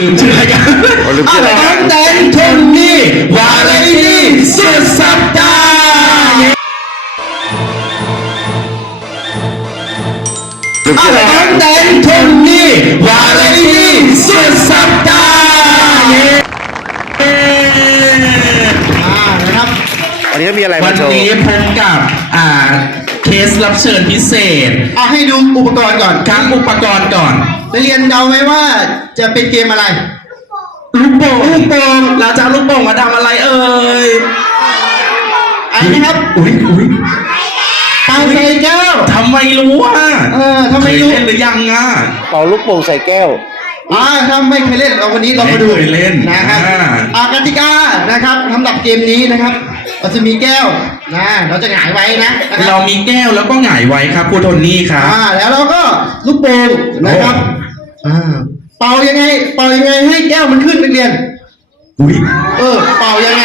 ลืมชื่อรายการอ๋อลืมชื่อรายการ ตั้งแต่ทนนี่วาไรตี้สุดสัปดาห์ลืมชื่อรายการตั้งแต่ทนนี่วาไรตี้สุดสัปดาห์เย้อ่านะครับ วันนี้มีอะไรวัมานโชว์ นี้พบกับอ่า เคสรับเชิญพิเศษ เอาให้ดูอุปกรณ์ก่อนครับอุปกรณ์ก่อน นักเรียนเดาไหมว่าจะเป็นเกมอะไร ลูกโป่งลูกโป่งเราจะเอาลูกโป่งมาทำอะไรเอ่ยอันนี้ครับอุ้ยอุ้ยปาใส่แก้วทำไมรู้อะเออทำไมเคยรู้เล่นหรือยังอะเป่าลูกโป่งใส่แก้วอ่าถ้าไม่เคยเล่นเราวันนี้เรามาดูไม่เคยเล่นนะครับอ่าอ่ากติกานะครับสำหรับเกมนี้นะครับเราจะมีแก้ว นะเราจะหงายไว้นะนะคเรารับมีแก้วแล้วก็หงายไว้ครับครูโทนี่ครับ อ่า แล้วเราก็ลูกโป่งนะครับอ่าเป่ายังไง เป่ายังไงให้แก้วมันขึ้นนักเรียน อุ้ยเออ เป่ายังไง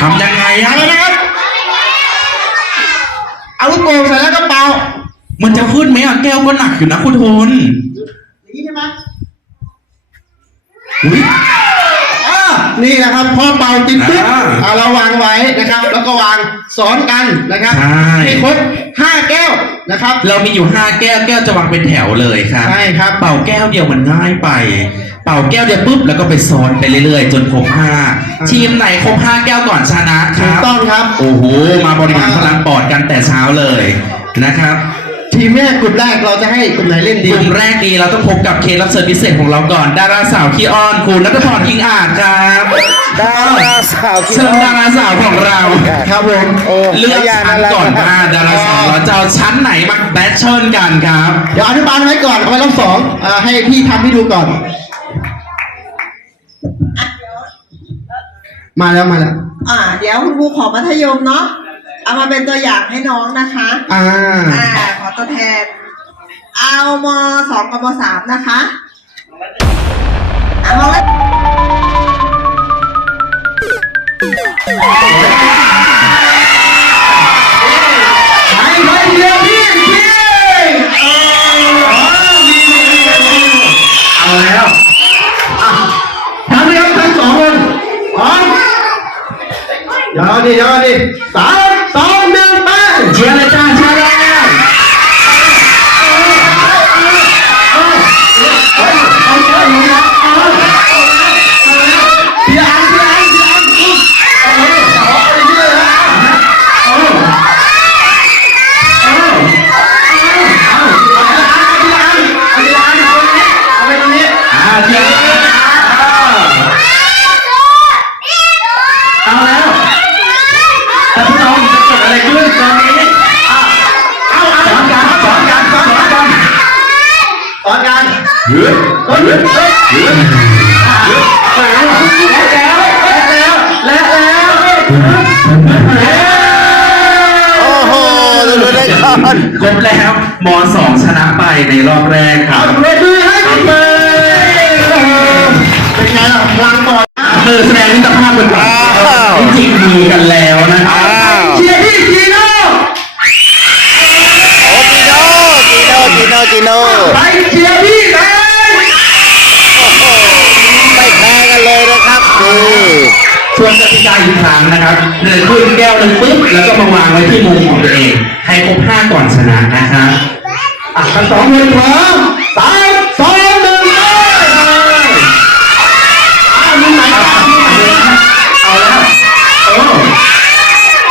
ทำยังไงเอาอะแล้วนะครับ เอาลูกโป่งใส่แล้วก็เป่า มันจะขึ้นไหมอะแก้วก็หนักอยู่นะครูโทนอย่างนี้ใช่ไหมอุ้ยอ่า นี่นะครับพอเป่าติดปุ๊บอ่าอ่าเราวางไว้นะครับ แล้วก็วางซ้อนกันนะครับใช่ ให้ครบห้าแก้วนะครับ เรามีอยู่ห้าแก้วแก้วจะวางเป็นแถวเลยครับ ใช่ครับ เป่าแก้วเดียวมันง่ายไป เป่าแก้วเดียวปุ๊บแล้วก็ไปซ้อนไปเรื่อยๆ จนครบห้าทีมไหนครบห้าแก้วก่อนชนะคถูรักบต้องครับ โอ้โห มาบริหารพลังปอดกันแต่เช้าเลยนะครับ ทีมแรกกลุ่มแรกเราจะให้กลุ่มไหนเล่นกดีลุ่มแรกนี้เราต้องพบกับเคสรับเชิญพิเศษของเราก่อน ดาราสาวขี้อ้อนคุณนัทพรอิงอาจครับดาราสาวคิดเชิญว่าดาราสาวของเรา ครับผมโอ้เลือกชั้นก่อนว่าดาราสาวเราจะเอาชั้นไหนมาแบทเชิญกันครับ เดี๋ยวอนุบาลไว้ก่อนเอาไว้รอบสองอ่าให้พี่ทำให้ดูก่อน มาแล้วมาแล้วอ่า เดี๋ยวคุณครูขอมัธยมเนาะเอามาเป็นตัวอย่างให้น้องนะคะ อ่าอ่าขอ ตัวแทน เอามสองกับมสามนะคะอ่าล้วไปไปเดียวพี่พี่เออมีมีมีเอาแล้วอะทำเลยครับทั้งสองคนพร้อมเดี๋ยวดิเดี๋ยวดิสาม โอ้โหดูดูได้ก่อนครบแล้วมสองชนะไปในรอบแรกคเอารับปรบมือให้พี่เบเป็นไงล่ะพลังก่อนเออแสดงมิตรภาพกันก่อนอ้าวจริงๆมีกันแล้วนะครับเชียร์พี่จีโน่โอ้จีโน่จีโน่จีโน่จีโน่ ไปเชียร์พี่เลย โอ้โหไม่แพ้กันเลยนะครับนี่ ช วนกติกครั้งนะครับเดินขึ้นแก้วหนึ่งปุ๊บแล้วก็มาวางไว้ที่มุมของตัวเองให้ครบห้าก่อนชนะนะครับอะทั้งสองคนพร้อมสามสองหนึ่งไปอ้าวมึงไหนกันมึงไหนกันเอาแล้วโอ้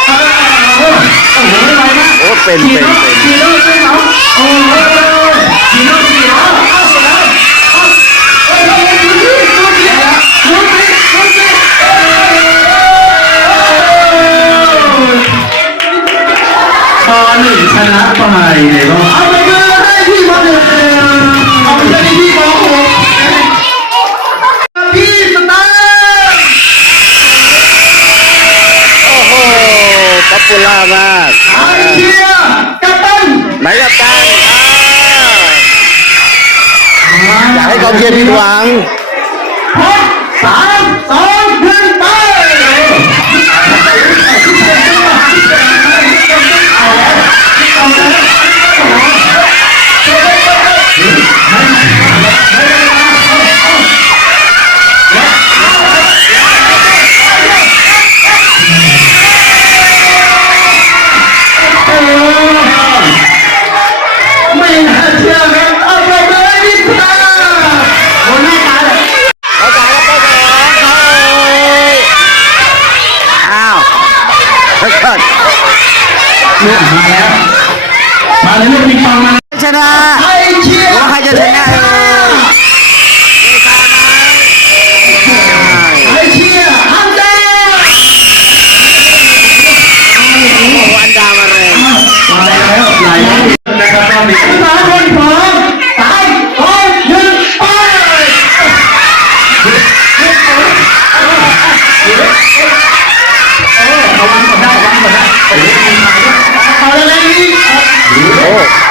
โอ้โอ้โอ้โหไม่ไหวมากโอ้เป็นเป็นเป็นจีโน่ช่วยเขาโอ้ ไปในรอบเอาไปเบอร์ให้พี่มาหนึ่งเอาไปให้พี่มาหกพี่สตาร์โอ้โหป๊อปปูล่ามากไอเชียกัปตันไหนกับตันอ้าวอยากให้กองเชียร์ผิดหวัง มาแล้ว มาเลยลูกปิงปอง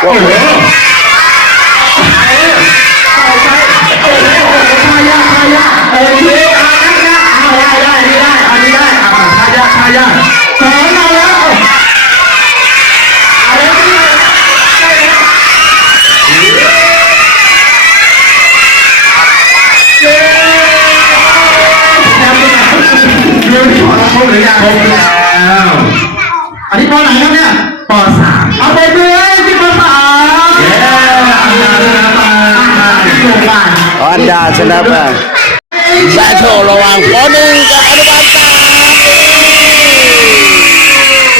โอ้โหโอ้โหเอาไปโอ้โหท่ายากท่ายากโอเคอะนั่งนะเอาได้ได้นี่ได้อันนี้ได้ ชนะไปแบทเทิลระหว่างปหนึ่งกับอนุบาลสาม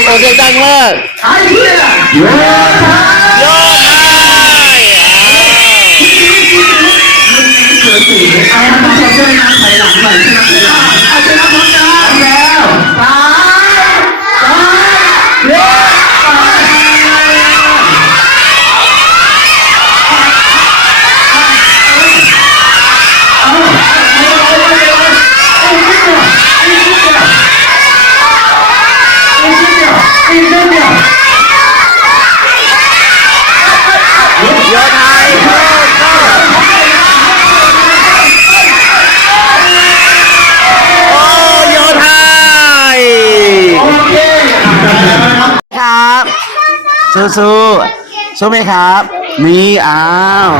โอเคจังมากไอ้เหี้ยโยธายอดเลยเอสีไอ้ต้องขอช่วยนะถอยหลังหน่อยใช่ไหมเอาชนะพร้อมกัน สู้สู้สู้ไหมครับมีอ้าว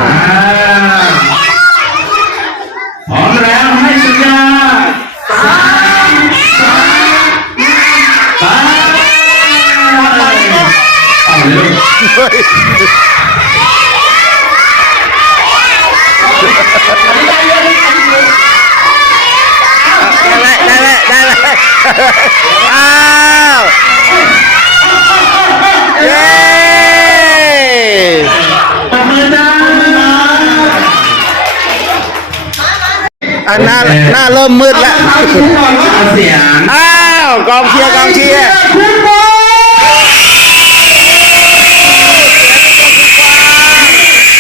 พร้อมแล้วให้สัญญาณสามสองสามเอาเร็วได้เลยได้เลยได้เลยอ้าว เย้ปรบมือจ้าอันหน้าหน้าเริ่มมืดแล้วเอาเสียงก่อนว่าเอาเสียงอ้าวกองเชียร์กองเชียร์คุณบอล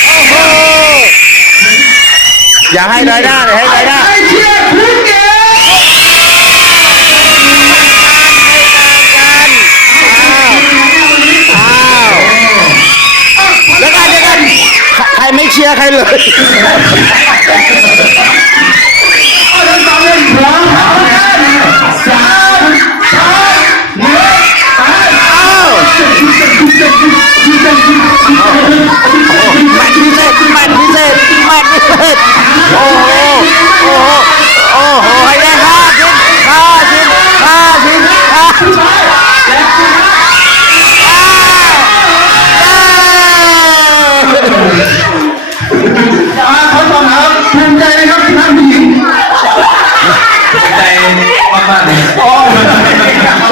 โอ้โหอย่าให้น้อยหน้าเลยให้น้อยหน้าไอ้ ใค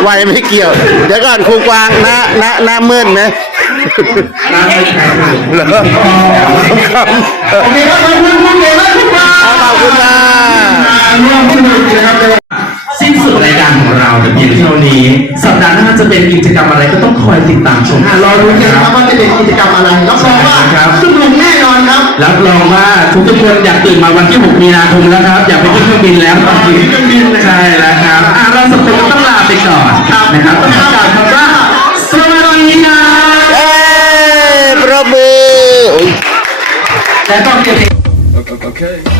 วัยไม่เกี่ยว เดี๋ยวก่อนครูกวางหน้าหน้าหน้ามืดไหมน้ำไม่ใช่ครับเหรอครับโอเคครับขอบคุณคุณเก๋มากคุณปาขอบคุณมากร่วมสนุกนะครับสิ้นสุดรายการของเราแต่เพียงเท่านี้ สัปดาห์หน้าจะเป็นกิจกรรมอะไรก็ต้องคอยติดตามชมรอรุ้นกันครับว่าจะเป็นกิจกรรมอะไรรับรองว่าสนุกแน่นอนครับรับรองว่าทุกทุกคนอยากตื่นมาวันที่ 6 มีนาคมแล้วครับ อยากไปขึ้นเครื่องบินแล้วตอนนี้เครื่องบินใช่แล้วครับอะเราสองคนก็ต้องลา ไปก่อนนะครับต้องประกาศคำว่าสวัสดีครับเอ้ยประมืออุ๊ยและต้องเตรียม Okay.